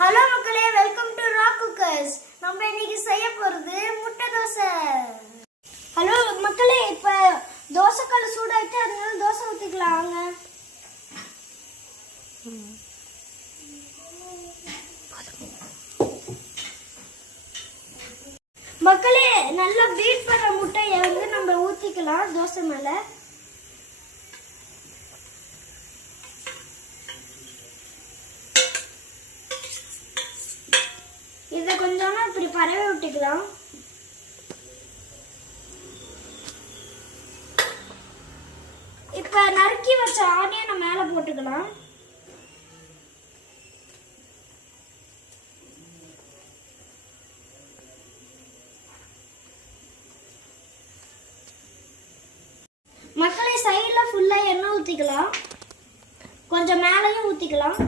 Hello மக்களே, welcome to rock cookers. நம்ம இன்னைக்கு செய்ய போறது முட்டை தோசை. ஹலோ மக்களே, இப்ப தோசை கல் சூடாயிட்டு அதனால தோசை ஊத்திக்கலாம் வாங்க. மக்களே, நல்லா பீட் பண்ண முட்டையை வந்து நம்ம ஊத்திக்கலாம் தோசை மேல. இதை கொஞ்சமா இப்படி பரவி விட்டுக்கலாம். இப்ப நறுக்கி வச்ச ஆனியனை மேல போட்டுக்கலாம். மக்களை சைடுல ஃபுல்லா எண்ணெய் ஊத்திக்கலாம். கொஞ்சம் மேலையும் ஊத்திக்கலாம்.